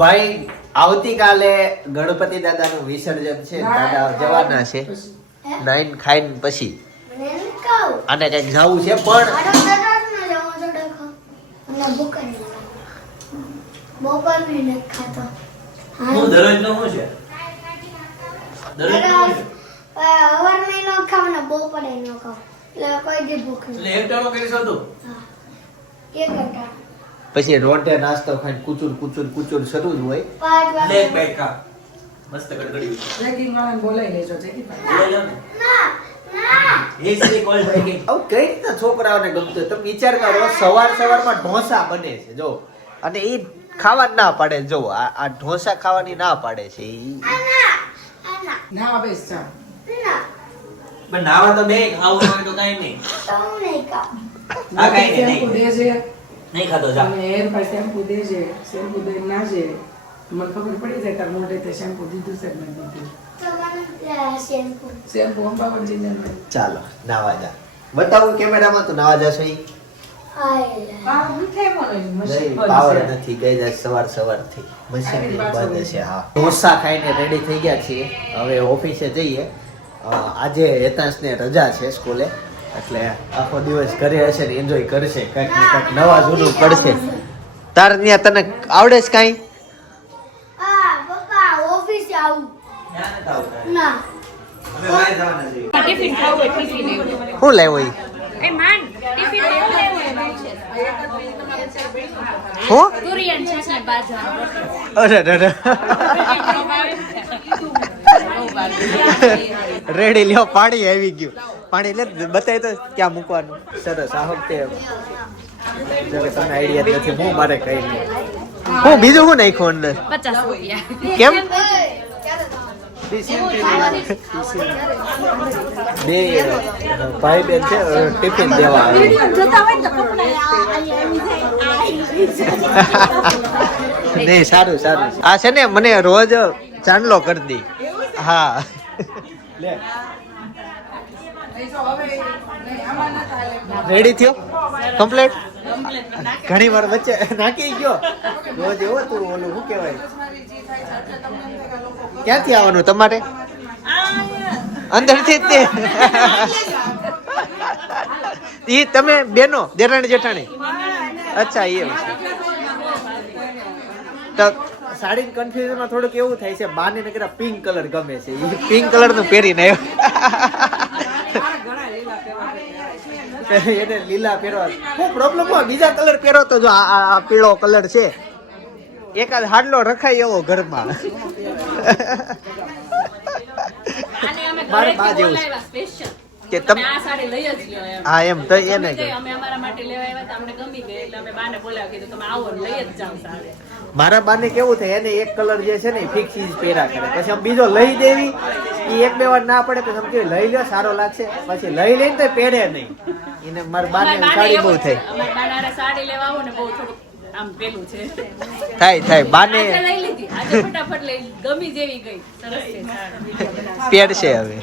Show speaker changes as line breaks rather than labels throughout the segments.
ભાઈ આવતીકાલે ગણપતિ દાદાનું વિસર્જન છે. દાદા જવાના છે. નાઈન ખાઈન પછી. અને કંઈક જવું છે પણ.
એક
ઘંટા.
પછી રોટે નાસ્તો ખાઈને કુચુર કુચુર કુચુર શરૂ જ હોય.
બાઈટ ખા મસ્ત ગડગડી
ચેકિંગ વાળાને બોલાઈ લેજો ચેકિંગ
ને.
ના,
કઈ રીતના છોકરાઓને ગમતું? તમે વિચાર કરો સવાર સવારમાં ઢોસા બને છે જો અને એ ખાવા જ ના પાડે જો આ ઢોસા ખાવાની ના પાડે છે
ના. આ ના.
ના બેસ જા
ના.
પણ નાવા તો બે ખાવું હોય તો કઈ નહીં
હું
કાંઈ નહીં. ખાતો જા.
એમ પર શેમ્પુ દેજે શેમ્પુ દે નાજે મને ખબર પડી જાય તાર મોઢે તે શેમ્પુ દીધું છે મેં દીધું.
શેમ્પુ.
શેમ્પુ અંબાવન જીજન
ચાલો નાવા જા. બતાવું કેમેરામાં તો નાવા જશો ઈ. ઢોસા ખાઈને રેડી થઈ ગયા છીએ. હવે ઓફિસે જઈએ. આજે હેતાંશને રજા છે સ્કૂલે. એટલે આખો દિવસ ઘરે હશે ને એન્જોય કરશે. કંઈક ને કંઈક નવા જૂનું પડશે. તાર ત્યાં તને આવડે છે કાંઈ. શું લેવો રેડી લ્યો પાણી આવી ગયું. પાણી લે બતાવી તો ક્યાં મૂકવાનું? સરસ આ વખતે જો કે તમને આઈડિયા જ નથી હું મારે કઈ નહીં. હું બીજું શું નાખ્યું અંદર?
પચાસ રૂપિયા.
કેમ? બે ભાઈ બેન છે ટિફિન દેવા આવે. નહીં સારું સારું. આ છે ને મને રોજ ચાંદલો કરી દી. હા. લે
નહીં જો હવે નહીં, આમાં ના ચાલે.
રેડી થયો? કમ્પ્લેટ ઘણી વાર વચ્ચે નાખી ગયો. રોજ એવો તું ઓલું શું કહેવાય. ક્યાંથી આવવાનું તમારે અંદરથી જ તે. એ તમે બેનો, દેરાણી જેઠાણી? અચ્છા એ તો સાડી કન્ફ્યુઝનમાં થોડુંક એવું થાય છે, બાને ને કદાચ પિંક કલર ગમે છે. એ પિંક કલરનું પહેરીને આવ્યો. એને લીલા પહેરવા. હું પ્રોબ્લેમ હોય? બીજા કલર પહેરો તો જો આ પીળો કલર છે. એકાદ હાડલો રખાય એવો ઘરમાં. મારે બા જેવું છે.
બોલાવ્યા.
કે
તમે આ સાડી લઈ જ લ્યો એમ.
હા એમ તો એને
અમે અમારા માટે લેવા આવ્યા હતા, અમને ગમી ગઈ એટલે અમે બાને બોલાવી કીધું તમે આવો ને લઈ જ જાવ સાડી.
મારા બાને કેવું થાય એને એક કલર જે છે ને ફિક્સ જ પહેરા કરે. પછી આમ બીજો લઈ દેવી એ એક બે વાર ના પડે પછી આમ કે લઈ લ્યો સારો લાગશે. પછી લઈ લઈને તો પહેરે નહીં. એને મારા બાને સાડી બહુ થાય.
અમારી બાને સાડી લેવા આવો ને બહુ થોડું આમ પેલું છે.
થાય થાય બાને
લઈ લીધી આજે ફટાફટ લઈ ગમી જેવી ગઈ. સરસ છે.
પહેરશે હવે.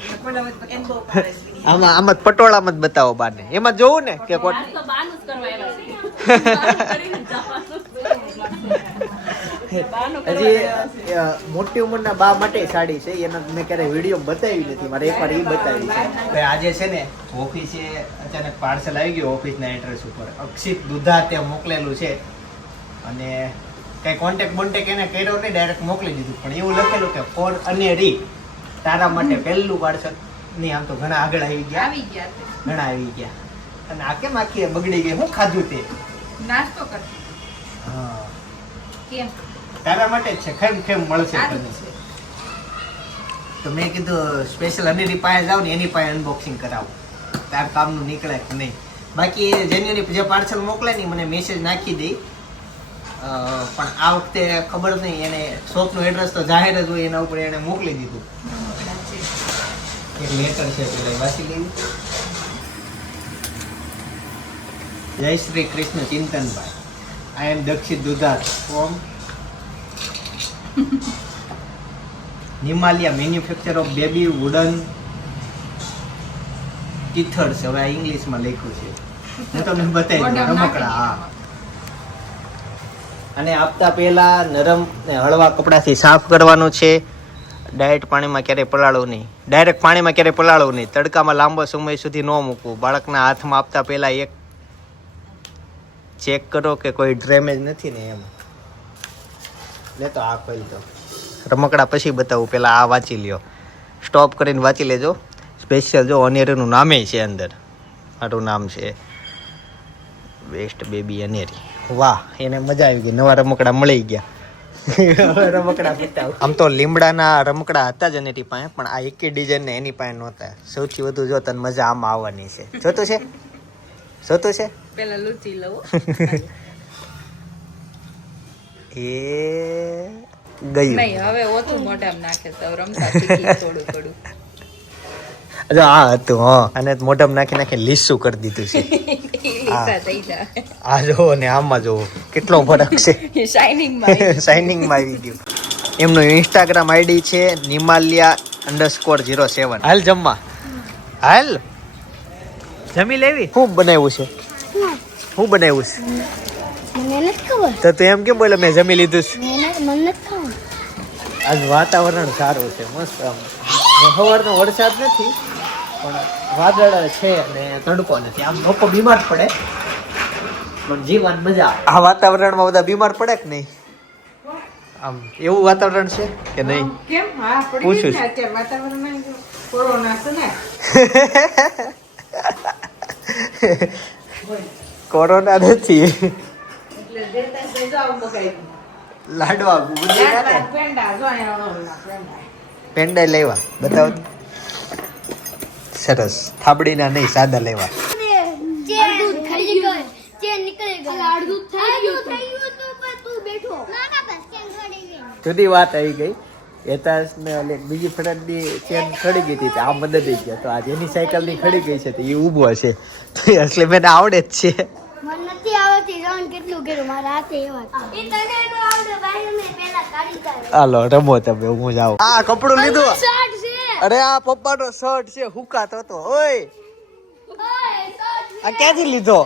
આમાં આમાં જ પટોળામાં જ બતાવો બાને. એમાં જોવું ને કે કોટ હજી મોટી ઉંમરના બા માટે સાડી છે. એનો મેં ક્યારે વીડિયો બતાવી નથી. મારે એકવાર એ બતાવી છે. આજે છે ને ઓફિસે અચાનક પાર્સલ આવી ગયું ઓફિસના એડ્રેસ ઉપર. અક્ષિત દુધા ત્યાં મોકલેલું છે. અને કઈ કોન્ટેક બોન્ટેક એને કર્યો નહીં ડાયરેક્ટ મોકલી દીધું. પણ એવું લખેલું કે ફોર અને રી તારા માટે પહેલું પાર્સલ નહીં આમ તો ઘણા આગળ આવી ગયા.
આવી ગયા
ઘણા આવી ગયા. અને આ કેમ આખી બગડી ગઈ? હું ખાધું તે?
નાસ્તો
હા.
કેમ?
તારા માટે છે. ખેમ ખેમ મળશે તને. તો મેં કીધું સ્પેશિયલ અનેરી પાસે જાવ ને એની પાસે અનબોક્સિંગ કરાવું. તાર કામનું નીકળે કે નહીં? બાકી જેન્યુઅલી જે પાર્સલ મોકલે ને મને મેસેજ નાખી દઈ પણ આ વખતે ખબર નહીં એને શોપનું એડ્રેસ તો જાહેર જ હોય એના ઉપર એને મોકલી દીધું. એક લેટર છે પેલા વાંચી લેવું જય Shri Krishna ચિંતનભાઈ. I am Dakshit Dudhar from Himalaya manufacture of baby wooden teethers હવે આ ઇંગ્લિશમાં લખ્યું છે. હું તમને બતાવી દઉં રમકડા હા. અને આપતા પહેલા નરમ ને હળવા કપડાથી સાફ કરવાનું છે. ડાયરેક્ટ પાણીમાં ક્યારેય પલાળવું નહીં. ડાયરેક્ટ પાણીમાં ક્યારેય પલાળવું નહીં. તડકામાં લાંબો સમય સુધી ન મૂકવું. બાળકના હાથમાં આપતા પહેલા એક ચેક કરો કે કોઈ ડ્રેમેજ નથી ને એમ. લે તો આ ખોલી દો. રમકડા પછી બતાવું. પહેલા આ વાંચી લ્યો. સ્ટોપ કરીને વાંચી લેજો. સ્પેશિયલ જો અનેરીનું નામે છે અંદર. મારું નામ છે બેસ્ટ બેબી અનેરી. વાહ, એને મજા આવી ગઈ. નવા રમકડા મળી ગયા. આમ તો લીમડાના રમકડા હતા જ એની પાસે પણ આ એકી ડિઝાઇન ને એની પાસે નહોતા. સૌથી વધુ જો તને મજા આમાં આવવાની છે. જોતું છે? જોતું છે?
પેલા લૂચી લઉં.
એ ગયું.
નહીં હવે ઓછું મોઢામાં નાખે તો રમતા શીખી થોડું થોડું.
જો આ હતું હા. અને મોઢામાં નાખી નાખી લીસું કરી દીધું છે. આ જોવો ને આમાં જોવો કેટલો ફરક છે.
શાઇનિંગમાં
શાઇનિંગમાં આવી ગયું. એમનું ઇન્સ્ટાગ્રામ આઈડી છે નિમાલિયા અંડરસ્કોર ઝીરો સેવન હાલ જમવા. હાલ. જમી લેવી? ખૂબ બનાવ્યું છે? શું બનાવ્યું છે? તો તું એમ કેમ બોલે મેં જમી લીધું છે? આજ વાતાવરણ સારું છે મસ્ત સવારનો વરસાદ નથી. પણ વાદળ છે અને તડકો નથી. આમ લોકો બીમાર પડે પણ જીવન મજા આ વાતાવરણમાં બધા બીમાર પડે કે નહીં? આમ એવું વાતાવરણ છે કે નહીં?
કેમ? હા
પૂછું
ગઈ વાતાવરણમાં કોરોના છે ને.
કોરોના નથી. લાડવા
પેંડા જો અહીંયા ઓલા પેંડા
પેંડા લેવા. બતાવો. સરસ. થાબડીના નહીં સાદા લેવા.
ચેન દૂધ ખરી ગયો. ચેન નીકળી ગઈ અડધું થઈ ગયું થઈ ગયું તો પણ તું બેઠો. ના ના બસ ચેન ખરી ગઈ.
જુદી વાત આવી ગઈ. એતાસ ને ઓલી બીજી ફ્રેન્ડની ચેન ખડી ગઈ હતી તો આ મદદ થઈ ગયા. તો આજે એની સાયકલની ખડી ગઈ છે તો એ ઊભો છે. તો એટલે મને આવડે જ છે. હાલો રમો તમે હું જાઉં. આ કપડું લીધું. અરે આ પપ્પાનો શર્ટ છે હુકાતો હતો. ઓય! આ ક્યાંથી લીધો?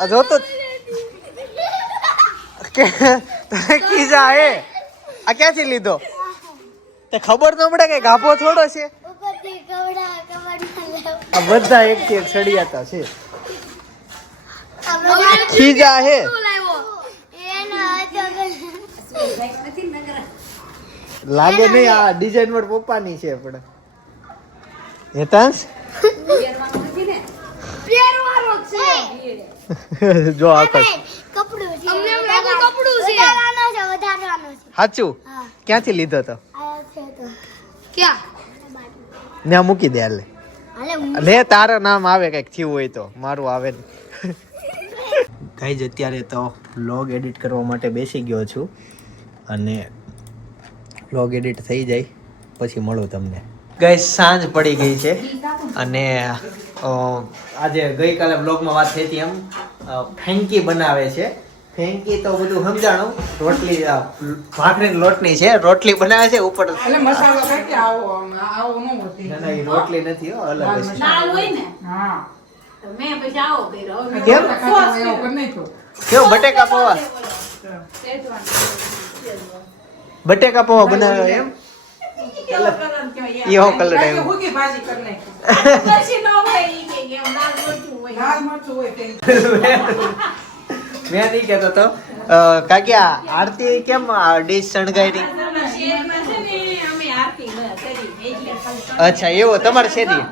આ જોતો કીધા હે? આ ક્યાંથી લીધો? તે ખબર તો પડે કે ગાભો થોડો છે? આ બધા એક એક સળિયાતા છે. ખીજા હે
એના હાથ
લાગે નહીં આ ડિઝાઇન પર પપ્પાની છે પણ. હેતાંશ? જો આકાશ
કપડું છે. અમને એમ લાગ્યું કપડું છે. વધારવાનો છે વધારવાનો છે.
સાચું? ક્યાંથી લીધો તો? ત્યાં મૂકી દે હાલે
હાલે
લે તારા નામ આવે કંઈક થયું હોય તો. મારું આવે ગાઈઝ જ અત્યારે તો વ્લોગ એડિટ કરવા માટે બેસી ગયો છું. અને વ્લોગ એડિટ થઈ જાય પછી મળું તમને ગઈ સાંજ પડી ગઈ છે અને આજે ગઈકાલે બ્લોગમાં વાત થઈ હતી એમ ફેંકી બનાવે છે ફેંકી તો બધું સમજાણું રોટલી ભાખરીની લોટની છે રોટલી બનાવે છે ઉપર
એટલે મસાલો કઈ આવો આવો ન હોતી
ના, ના, રોટલી નથી હો અલગ છે
મસાલો.
હોય ને
હા
મેં પછી આવો કર્યો હવે
કેમ?
ખાતા એવો કરી નાખ્યો.
કેવું બટેકા પૌવા બટેકા પૌવા બનાવ્યો એમ?
કેવો કલર.
મેં નહીં કહેતો તો. અ, આરતી કેમ ડીશ શણગારી?
શેરમાં છે ને અમે આરતી ન કરી. એટલે
અચ્છા એવો તમારે શેરી?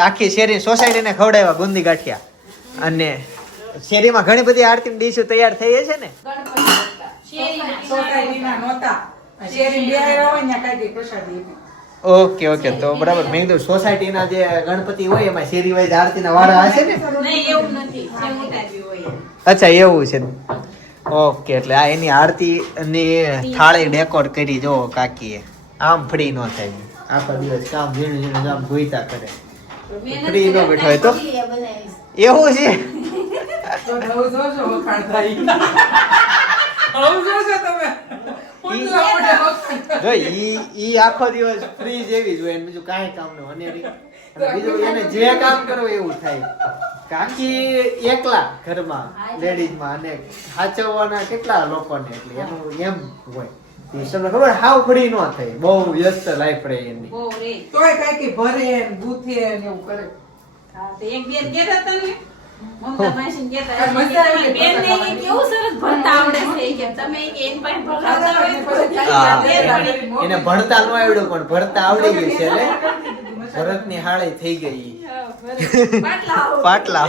આખી શેરી સોસાયટીને ખવડાવ્યા ગુંદી ગાંઠિયા. અને શેરીમાં ઘણી બધી આરતી ડીશો તૈયાર થઈ છે ને? ઓકે ઓકે તો બરાબર. મેં કીધું સોસાયટીના જે ગણપતિ હોય એમાં શેરી વાઇઝ આરતીના વાળા હશે ને?
એવું નથી. જે મોટાજી હોય
અચ્છા એવું છે. ઓકે એટલે આ એની આરતી ની થાળી ડેકોર કરી જો કાકીએ. આમ ફ્રી નો થાય. આખો દિવસ કામ ઝીણું ઝીણું કામ ગોઈતા કરે. ફ્રી નો બેઠો હોય તો? એવું છે?
હવે જોજો તમે. ઊંધું આપણે વખાણ થાય.
જો ઈ ઈ આખો દિવસ ફ્રી જેવી જ હોય એને બીજું કાંઈ કામ ન હોય. અને રી- અને બીજું એને જે કામ કરવું એવું થાય. કાકી એકલા ઘરમાં લેડીઝમાં અને સાચવવાના કેટલા લોકોને એટલે એનું એમ હોય. તમને ખબર હાવ ફ્રી ન થાય. બહુ વ્યસ્ત લાઈફ રહે એની.
બહુ રે
તોય કાંઈ ભરે ને ગૂંથે ને એવું કરે.
એક બેન ને એ એ એની
ભણતા ન આવડ્યું પણ ભણતા આવડી ગયું છે એટલે ભરતની હાળી થઈ ગઈ.
પાટલા?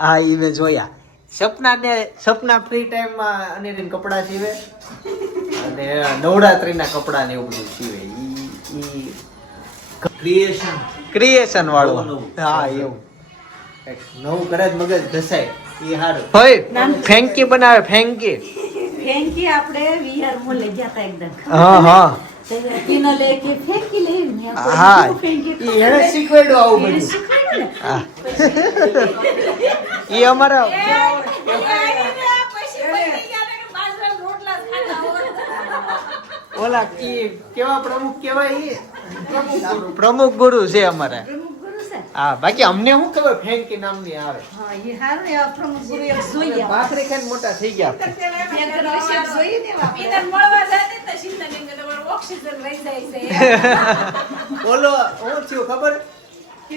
હા ઈ મેં જોયા. સપના ને સપના ફ્રી ટાઈમમાં અનિરીન કપડા સીવે. અને નવરાત્રીના કપડા ને એવું બધું સીવે. ઈ ઈ
ક્રિએશન
ક્રિએશન વાળું. હા એવું. નવું કરે જ મગજ ઘસાય. ઈ હારું. હોય ફેંકી બનાવે ફેંકી.
ફેંકી આપણે વિહાર મોં લઈ ગયા એકદમ.
હા હા. અમારા
એ, હોય.
ઓલા ઈ કેવા પ્રમુખ કેવાય ઈ? પ્રમુખ ગુરુ છે અમારે.
પ્રમુખ
હા બાકી અમને શું ખબર ફેંકી નામની આવે?
હા એ હારું એ પ્રમુખ ગુરુ એક જોઈએ.
ભાખરી ખાઈને મોટા થઈ ગયા
જોઈએ ને.
મળવા જાતે તો ઓક્સિજન રહી જાય છે.
ઓલો હું થયું ખબર?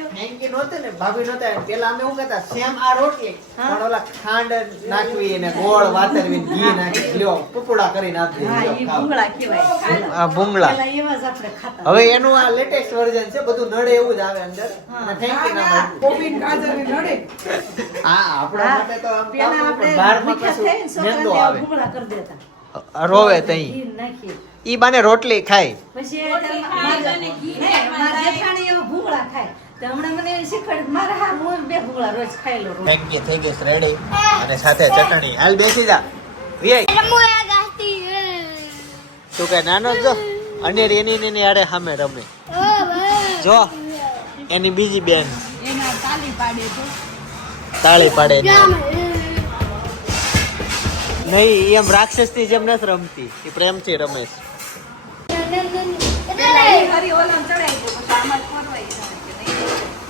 ફેંકી નહોતી ને ભાભી નહોતા એને પેલા અમે શું કહેતા સેમ આ રોટલી. પણ ઓલા ખાંડ નાખવી અને ગોળ વાતરવી ઘી નાખી. લ્યો પપોડા કરીને આપી આ હવે એનું આ લેટેસ્ટ વર્ઝન છે બધું નડે એવું જ આવે અંદર. ના
ને ગાજર નડે.
હા આપણા માટે તો
પેલા આપણે
બહારમાં કશું મેંદો આવે.
ભૂંગળા કરી દેતા.
રોવે તઈ.
ઘી
ઈ બાને રોટલી ખાય.
પછી એ
રોટલી
મારા-
ઘી ખાય.
મારા જેઠાણી એવા ભૂંગળા ખાય. તો હમણાં મને એવું શીખવાડ્યું મારા હા હું બે ભૂંગળા રોજ ખાઈ લઉં રોજ.
ફેંકી થઈ ગઈ રેડી અને સાથે ચટણી હાલ બેસી જા
રમો આ
તું કઈ નાનો જો અને એની એની આડે સામે રમે જો એની બીજી બેન
પાડે
તાળી પાડે ને. નહીં એમ રાક્ષસની જેમ નથી રમતી એ રમે
કે
ઊભો થા બોલતું છે.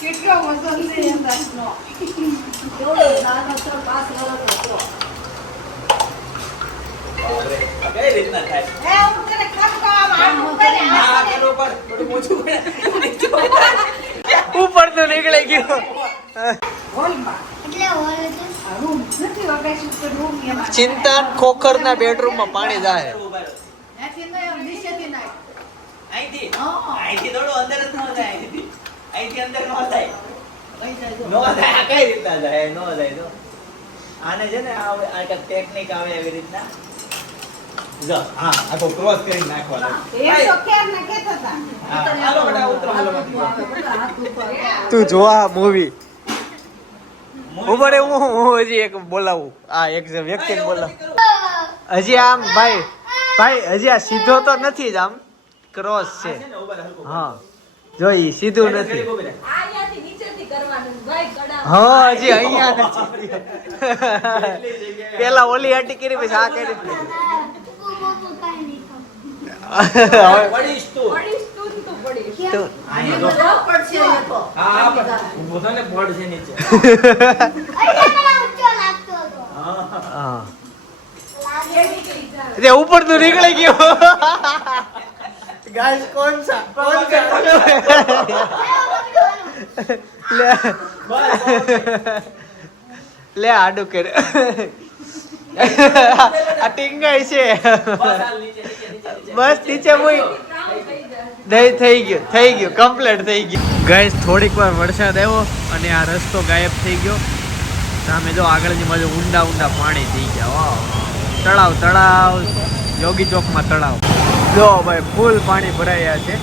કેટલો છે કેવડો નાનો પાંચ.
કઈ રીતના થાય
આમ કરે,
આ
કરો
પર થોડું ઓછું
ઉપર તો નીકળી ગયો
હોલમાં.
એટલે હોય
રૂમ નથી વગાડ્યું તો રૂમ
ચિંતન ખોખર ના બેડરૂમમાં પાણી જાય
ઊભા રહો.
ત્યાંથી નહીં, આમ નીચેથી નાખ.
અહીંથી
હા.
અહીંથી થોડું અંદર જ ન જાય. અહીંથી અંદર ન જાય. નો જાય. કઈ રીતના જાય? નો જાય તો આને છે ને આ આ ટેકનિક આવે એવી રીતના. જો હા આ તો ક્રોસ કરી નાખવાનો.
હતા.
હાલો બેટા, ઉતરો, હાલો.
તું જોવા મૂવી? ઉભરે હું હું હજી એક બોલાવું. આ એક જે વ્યક્તિને બોલાવું. હજી આમ ભાઈ ભાઈ હજી આ સીધો તો નથી જ આમ. ક્રોસ છે. હા. જો ઈ સીધું નથી.
આ અહીંયાથી નીચેથી કરવાનું. ભાઈ કડા
હા હજી અહીંયા નથી પેલા ઓલી હાટી કરી પછી આ કરી. ઉપર તું. નીકળી ગયો. ગાઈસ કોણ સા કોણ સા લે. લે આડું કર આ ટીંગાઈ છે.
બસ નીચે
મુઈ. નહીં થઈ ગયું થઈ ગયું કમ્પ્લીટ થઈ ગયું. ગાઈસ થોડીક વાર વરસાદ આવ્યો અને આ રસ્તો ગાયબ થઈ ગયો. સામે જો આગળની બાજુ ઊંડા ઊંડા પાણી થઈ ગયા. વાહ. તળાવ તળાવ. યોગી ચોકમાં તળાવ. જો ભાઈ ફૂલ પાણી ભરાયા છે.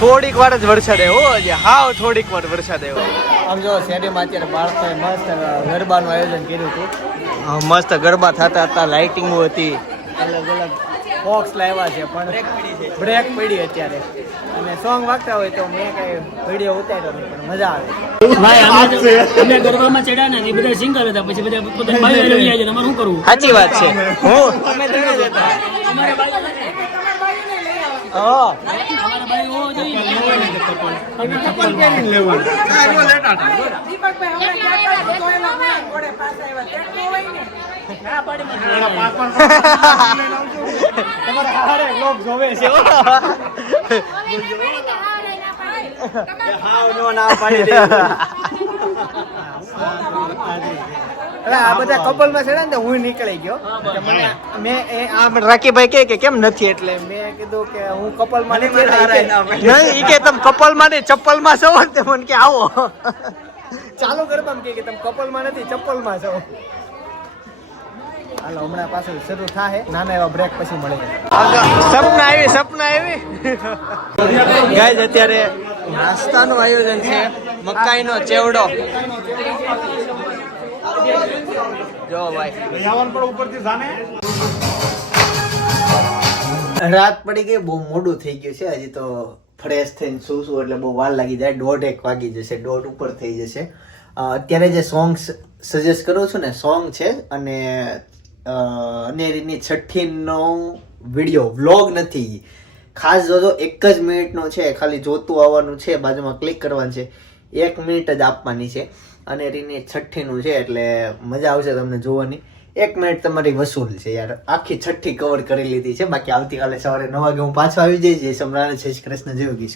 થોડીક વાર જ વરસાદ આવ્યો હજી હાવ થોડીક વાર વરસાદ આવ્યો. આમ જો શેરીમાં અત્યારે બાળકોએ મસ્ત ગરબાનું આયોજન કર્યું હતું. મસ્ત ગરબા થતા હતા લાઇટિંગો હતી. અલગ અલગ બોક્સ લાવ્યા છે પણ બ્રેક પડી અત્યારે. અને સોંગ વાગતા હોય તો મેં કઈ વીડિયો ઉતાર્યો નહીં પણ મજા આવે.
ભાઈ અમે તો- અમે ગરબામાં ચડ્યા ને એ બધા સિંગલ હતા. પછી બધા પોતાની બાઈઓ લઈ આવ્યા છે શું કરવું?
સાચી વાત છે. હું જોવે છે હાવ નો ના પાડી દે એટલે આ બધા કપલમાં છે ને તો હું નીકળી ગયો. મને મેં એ આમ રાખીભાઈ કહે કે કેમ નથી એટલે મેં કીધું કે હું કપલમાં નથી ઈ કે, નહીં ઈ કે તમે કપલમાં ને ચપ્પલમાં છો તે મને કે આવો. ચાલુ કરતા કે કે તમે કપલમાં નથી ચપ્પલમાં છો. હાલો હમણાં પાછું શરૂ થાય નાના એવા બ્રેક પછી મળે સપના આવી સપના આવી. ગાય અત્યારે નાસ્તાનું આયોજન છે. મકાઈનો ચેવડો. જો ભાઈ. રાત પડી ગઈ બહુ મોડું થઈ ગયું છે. હજી તો ફ્રેશ થઈને શું શું એટલે બહુ વાર લાગી જાય. દોઢ એક વાગી જશે દોઢ ઉપર થઈ જશે. અત્યારે જે સોંગ્સ સજેસ્ટ કરું છું ને સોંગ છે અને અનેરીની છઠ્ઠીનો વીડિયો વ્લોગ નથી. ખાસ જોજો એક જ મિનિટનો છે. ખાલી જોતું આવવાનું છે બાજુમાં ક્લિક કરવાનું છે. એક મિનિટ જ આપવાની છે. અને રીની છઠ્ઠીનું છે, એટલે મજા આવશે તમને જોવાની. એક મિનિટ તમારી વસૂલ છે યાર. આખી છઠ્ઠી કવર કરી લીધી છે. બાકી આવતીકાલે સવારે નવ વાગે હું પાછો આવી જઈશ. જય સમરાને જય કૃષ્ણ જેવું કહીશ